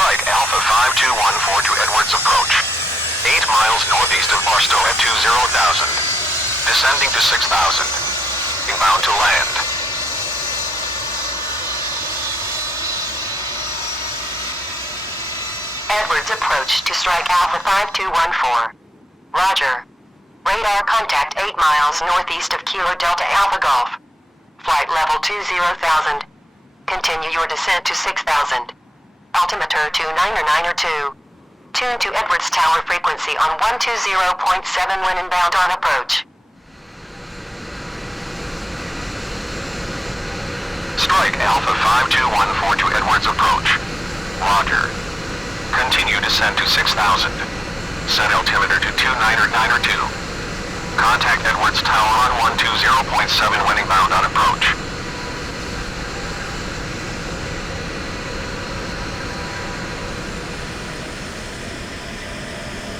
Strike Alpha 5214 to Edwards approach. 8 miles northeast of Barstow at 20,000. Descending to 6,000. Inbound to land. Edwards approach to strike Alpha 5214. Roger. Radar contact 8 miles northeast of Kilo Delta Alpha Golf. Flight level 20,000. Continue your descent to 6,000. Altimeter 29902. Tune to Edwards Tower frequency on 120.7 when inbound on approach. Strike Alpha 5214 to Edwards approach. Roger. Continue descent to 6,000. Set altimeter to 29902. Contact Edwards Tower on 120.7 when inbound on approach.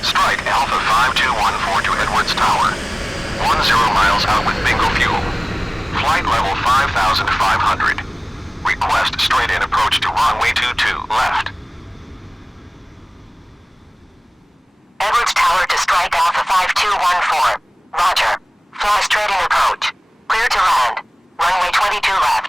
Strike Alpha 5214 to Edwards Tower. 10 miles out with bingo fuel. Flight level 5,500. Request straight-in approach to runway 22 left. Edwards Tower to strike Alpha 5214. Roger. Fly straight in approach. Clear to land. Runway 22 left.